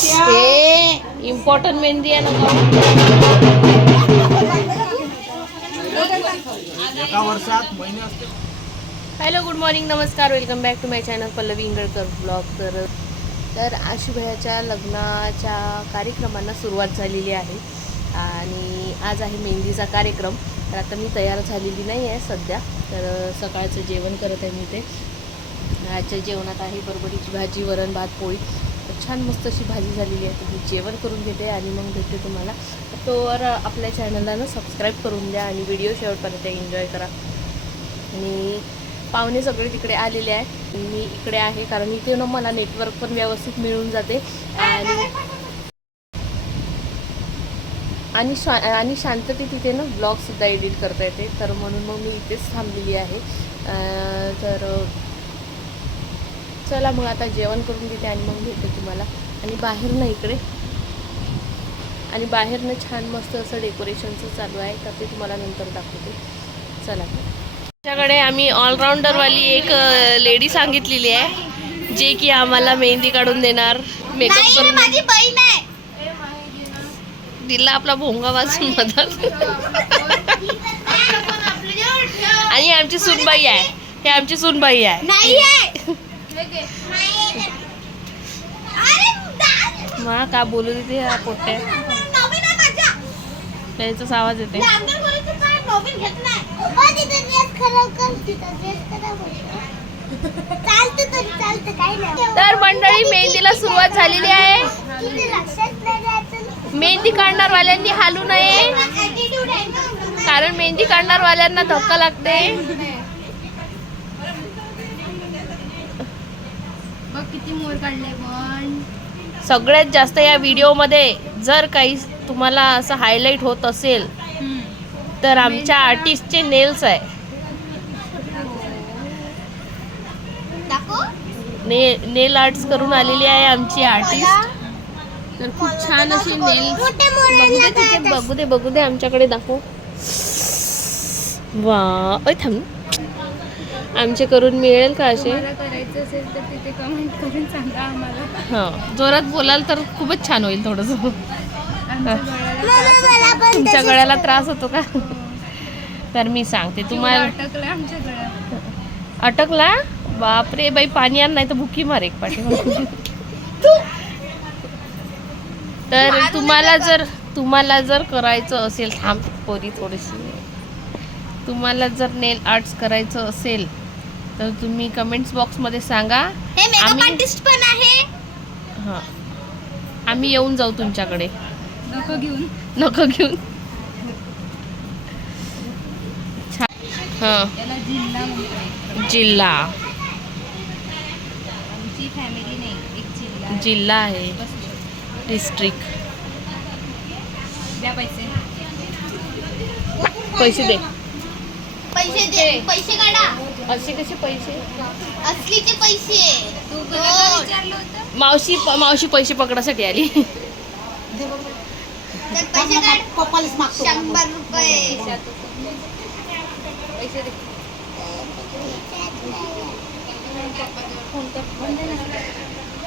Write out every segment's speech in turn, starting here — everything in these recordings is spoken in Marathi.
हे इम्पॉर्टंट मेहंदी आहे ना हॅलो गुड मॉर्निंग नमस्कार welcome back to my channel Pallavi Ingalkar blog तर तर आशुभयाच्या लग्नाच्या कार्यक्रमांना सुरुवात झालेली आहे. आणि आज आहे मेहंदीचा कार्यक्रम. तर आता मी तयार झालेली नाही आहे सध्या. तर सकाळचं जेवण करत आहे मी ते आजच्या जेवणात आहे बरोबरीची भाजी वरण भात पोळी. छान मस्त अशी भाजी झालेली आहे. तुम्ही जेवण करून घेते आणि मग भेटते तुम्हाला. तोवर आपल्या चॅनलला ना सबस्क्राईब करून द्या आणि व्हिडिओ शेवटपर्यंत एन्जॉय करा. आणि पाहुणे सगळे तिकडे आलेले आहेत. मी इकडे आहे कारण इथे ना मला नेटवर्क पण व्यवस्थित मिळून जाते. आणि आणि शा आणि शांतते तिथे ना ब्लॉगसुद्धा एडिट करता येते. तर म्हणून मग मी इथेच थांबलेली आहे. तर चला मग आता जेवण करून घेते आणि मग भेटते तुम्हाला. आणि बाहेर ना इकडे. आणि बाहेरनं छान मस्त असं डेकोरेशनचं चालू आहे तर ते तुम्हाला नंतर दाखवते. चला. आमच्याकडे आम्ही ऑलराऊंडरवाली एक लेडी सांगितलेली आहे जे की आम्हाला मेहंदी काढून देणार मेकअप करून दिला आपला भोंगा वाजून मधात आणि आमची सूनबाई आहे. हे आमची सूनबाई आहे. मला का बोलू देते हा पोट्या? त्याचाच आवाज येते तर मंडळी मेहंदीला सुरुवात झालेली आहे. मेहंदी काढणारवाल्यांनी हालू नये. कारण मेहंदी काढणारवाल्यांना धक्का लागते. बघ किती मोर काढले पण. सगळ्यात जास्त या व्हिडिओमध्ये जर काही तुम्हाला असं हायलाईट होत असेल तर आमच्या आर्टिस्टचे नेल्स आहे. ने नेल आर्ट्स करून आलेली आहे आमची आर्टिस्ट तर खूप छान अशी नेल्स मोठे बघू दे तिथे बघू दे बघू दे आमच्याकडे दाखव. वा थांब. आमचे करून मिळेल का असे? करायचं असेल तर तिथे कमेंट करून सांगा आम्हाला. हां. जोरात बोलाल तर खूपच छान होईल थोडंसं. तुमच्या गळ्याला त्रास होतो का? तर मी सांगते तुम्हाला अटकलं आमच्या अटकला? बापरे बाई पाणी आण नाही तर भुकी मार एक पाठी. तर तुम्हाला जर तुम्हाला जर करायचं असेल थांब पोरी थोडीशी. तुम्हाला जर नेल आर्ट्स करायचं असेल तर तुम्ही कमेंट्स बॉक्समध्ये सांगा. हे आर्टिस्ट पण आहे. हां. आम्ही येऊन जाऊ तुमच्याकडे. नको घेऊन. नको घेऊन. हां जिल्हा जिल्हा. आमची फॅमिली नाही एक जिल्हा आहे. डिस्ट्रिक्ट द्या पैसे. पैसे दे. पैसे दे पैसे काढा. असे कसे पैसे? असलीचे पैसे. तू विचारलं होतं? मावशी मावशी पैसे पकडासाठी आली. तर पैसे काढ. शंभर रुपये. पैसे दे.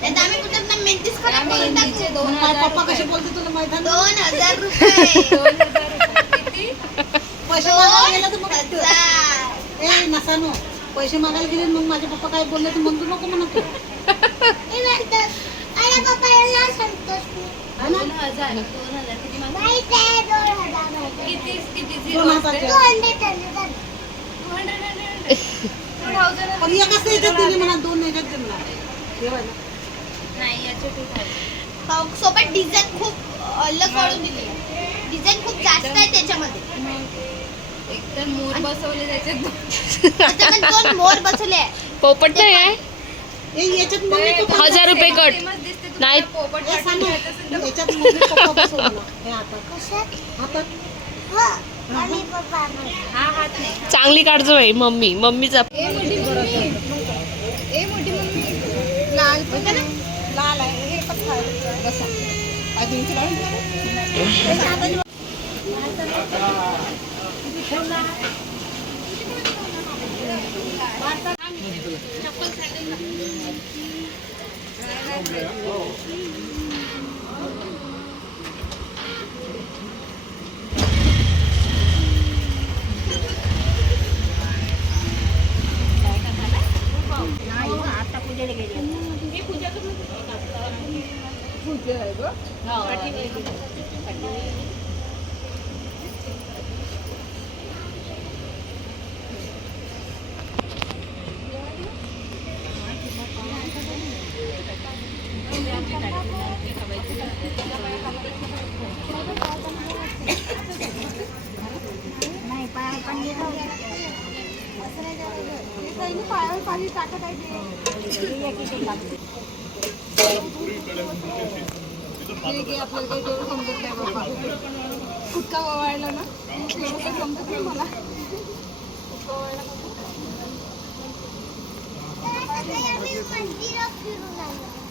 नाही तर आम्ही कुठं ना मेहंदीच खराब करून टाकू. दोन पप्पा कसे बोलते तुला माहिती आहे ना? दोन हजार रुपये. किती? पैसे मागायला गेला तर दोन मग हजार. ए नसानो. पैसे मागायला गेले मग माझे पप्पा काय बोलले तर मग तू नको म्हणत म्हणतो, नाही. दोन ठेवायला नाही सोबत डिझाईन खूप अलग काढून दिली. डिझाईन खूप जास्त आहे त्याच्यामध्ये. एकदम मोर बसवले त्याच्यात. त्याच्यामध्ये दोन मोर बसवले? आहे. पोपट नाही आहे? ए याच्यात मम्मी पप्पा हजार रुपये कट. नाही. पोपट सांग याच्यात मम्मी पप्पा बसवलं. हे कशात? हातात चांगली काढजो बाई मम्मी. मम्मीचा ए मोठी मम्मी. ए मोठी मम्मी. लाल पण आहे. लाल आहे. हे पत्ता आहे. बसा. काय तुमची लावून धुतलेलं आहे गं पायावर पाणी टाकत आहे ते ते आपल्याला काही तेवढं समजत नाही बाबा कुठका ववायला ना तेवढं काही समजत नाही मला आता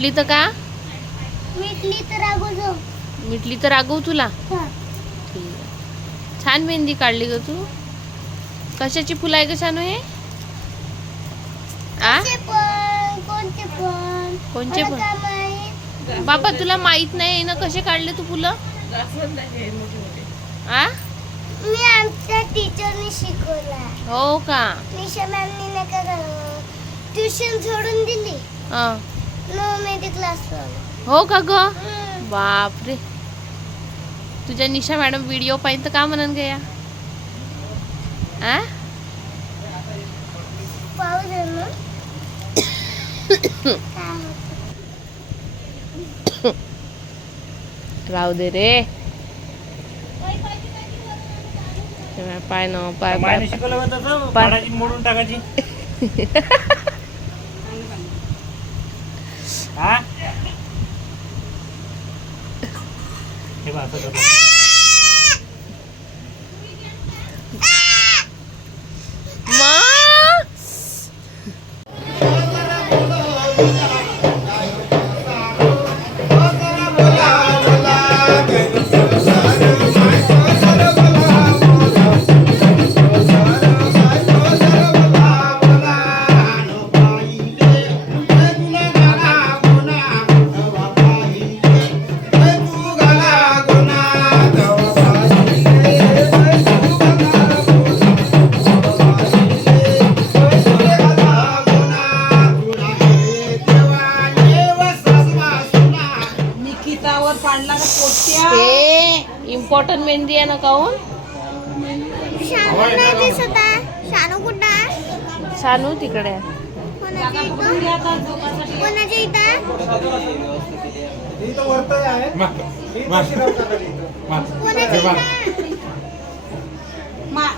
मिटली तर का? मिटली तर राग मिटली तर रागव तुला. ठीक आहे. छान मेहंदी काढली ग तू. कशाची फुलं आहे ग शानू हे? आ? कोणते पण कोणचे? बाबा तुला माहीत नाही ना कसे काढले तू फुलं? आ? मी आमच्या टीचरनी शिकवला हो का? निशा मॅमनी नाही का ट्युशन सोडून दिली. हा. क्लास हो का ग? बापरे. तुझ्या निशा मॅडम व्हिडिओ पाहिजे तर का म्हणन गया? आ? राहू दे रे. पाय न पाय पाय मोडून टाकायची. हे बघ, असं करतो.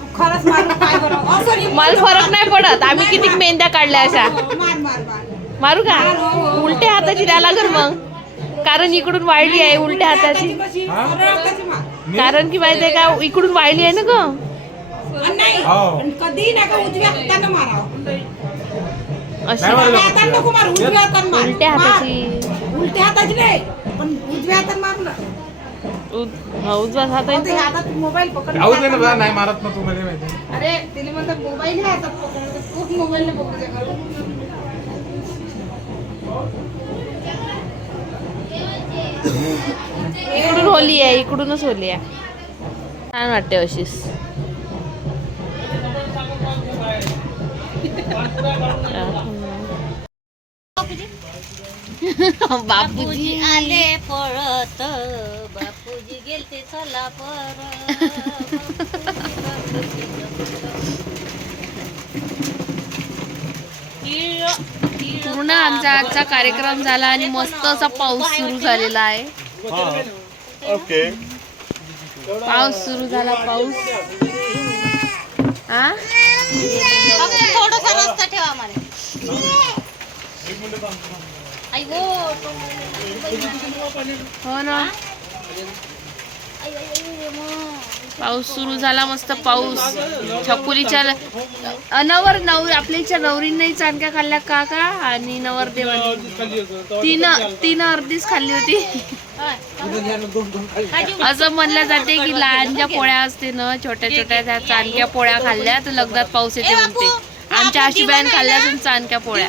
अं, sorry. मला फरक नाही पडत. आम्ही किती मेहंद्या काढल्या अशा. मार मार मार मारू का? उलट्या हाताची द्या लागल मग. कारण इकडून वाळली आहे उलट्या हाताची. कारण की माहिती आहे का इकडून वाळली आहे ना ग. अन् नाही. पण कधी नाही का उजव्या हातानं मारावं. अशी डाव्या हातानं नको मार उजव्या हातानं मार. उलट्या मार. हाताची. उलट्या हाताची नाही पण उजव्या हातानं मारलं. उ- हा, उजवा हात आता आहे ह्या हातात मोबाईल पकड राहू दे ना बा, नाही मारत ना तू मला माहिती अरे तिने म्हणतात मोबाईल हातात खूप मोबाईल नाही पकडू शकत इकडून होली आहे इकडूनच होली आहे छान वाटते अशीच. बापूजी? आले पळत बापूजी गेलते चला पूर्ण आमचा आजचा कार्यक्रम झाला आणि मस्त असा पाऊस सुरू झालेला आहे. ओके. पाऊस सुरू झाला पाऊस. हा? थोडासा रस्ता ठेवा मला आई गो हो ना पाऊस सुरू झाला मस्त पाऊस. छकुलीच्या अनवर नवर आपल्याच्या नवरींनाही चांदक्या खाल्ल्या काका आणि नवरदेवानी तीन तीन अर्धीच खाल्ली होती. असं म्हणलं जाते की लहानच्या पोळ्या असते ना छोट्या छोट्या त्या चाणक्या पोळ्या खाल्ल्या तर लग्नात पाऊस येते म्हणते. आमच्या आशीबाईन खाल्ल्या चांदक्या चाणक्या पोळ्या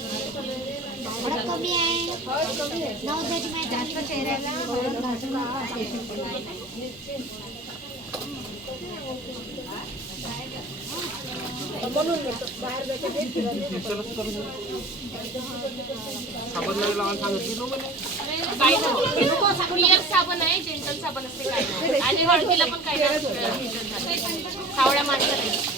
नाही कमी आहे. नवऱ्याची माहिती जास्त चेहऱ्याला पिअर साबण आहे जेंटल साबण असते काय? नाही. आणि हळदीला पण काय नाही. सावळ्या माणसाला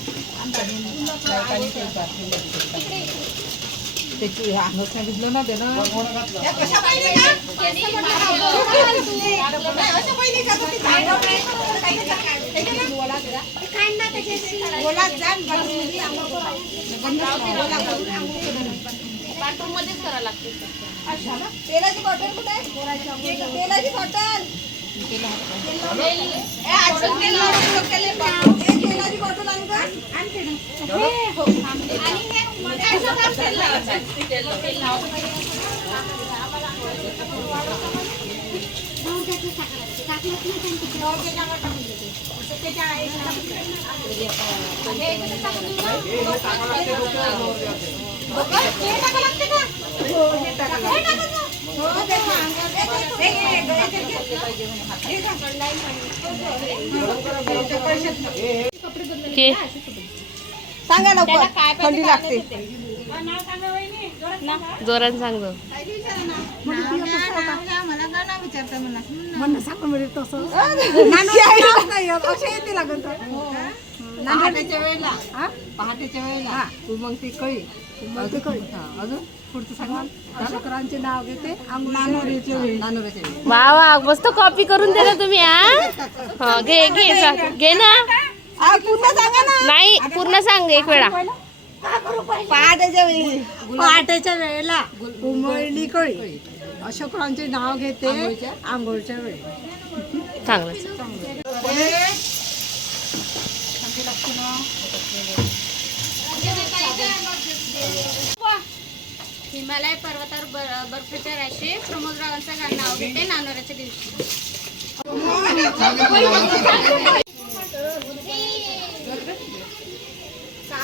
म्हणजे सगळेच इथून ना बाथरूम मध्येच करावं लागते तेलाची बॉटल कुठे तेलाची बॉटल तेलाची बॉटल आणू का? हे, असं लागते सांगा लवकर. थंडी लागते जोरान सांग गं. पहाटेच्या वेळेला पहाटेच्या वेळेला तू. मग ती कळी मग ती कळी अजून पुढचं सांगा शुक्रांचे नाव घेते नानोरीच्या वेळी नानोरीच्या वेळी वा वा मस्त कॉपी करून दिला तुम्ही हा? घे घे. घे ना. नाही पूर्ण सांग एक वेळा. पहाटेच्या वेळी. पहाटेच्या वेळेला उमळली कळी. नाव घेते आंघोळच्या वेळी. चांगलंच हिमालय पर्वतावर बर- बर्फाच्या राशी प्रमोदरावांचं नाव घेते नानोराच्या दिवशी.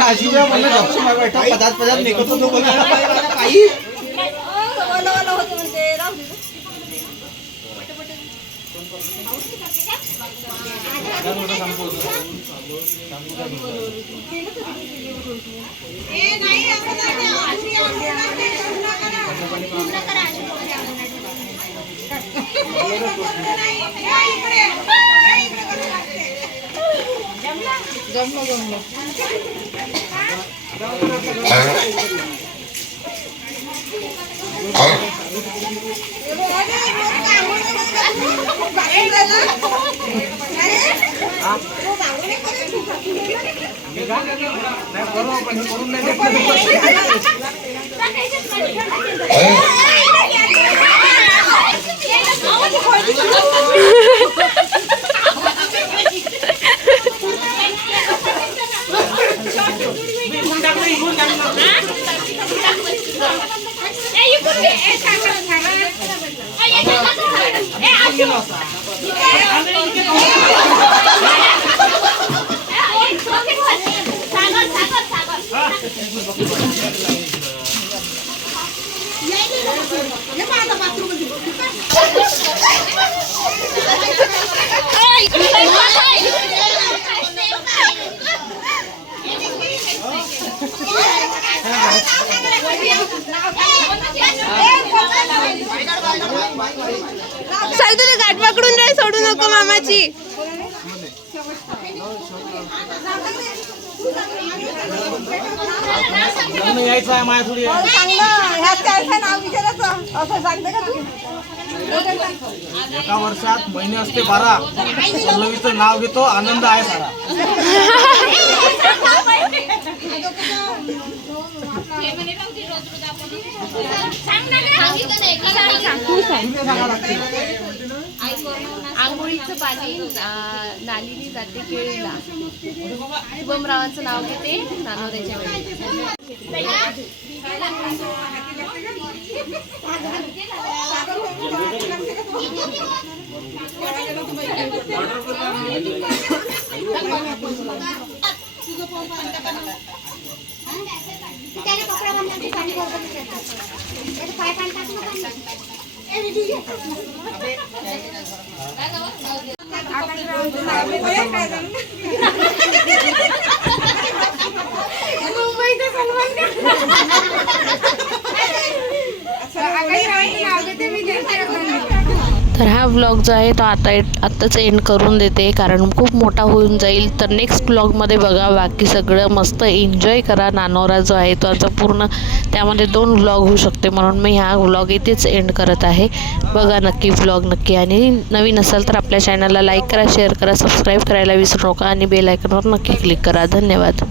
आशीच्या म्हणलं गपचूप मागे बैठा पदार्थ पदार्थ निघतो तो पाहिजे ना काही सांग तुला गाठ पकडून रे सोडू मामाची यायचं आहे माझ्या थोडी एका वर्षात महिने असते बारा. पल्लवीचं नाव घेतो आनंद आहे सारा. आंघोळीचं पाणी आ, नालीने जाते केळीला. शुभमरावांचं नाव घेते नानोऱ्याच्या वेळी. त्याने कपडा बांधला की पाणी बरोबर तर हा व्लॉग जो आहे तो आता आत्ताच एंड करून देते कारण खूप मोठा होऊन जाईल. तर नेक्स्ट व्लॉगमध्ये बघा बाकी सगळं मस्त एन्जॉय करा. नानोरा जो आहे तो आता पूर्ण त्यामध्ये दोन व्लॉग होऊ शकते म्हणून मी हा व्लॉग इथेच एंड करत आहे. बघा नक्की व्लॉग नक्की. आणि नवीन असाल तर आपल्या चॅनलला लाईक करा शेअर करा सबस्क्राईब करायला विसरू नका. आणि बेल आयकॉनवर नक्की क्लिक करा. धन्यवाद.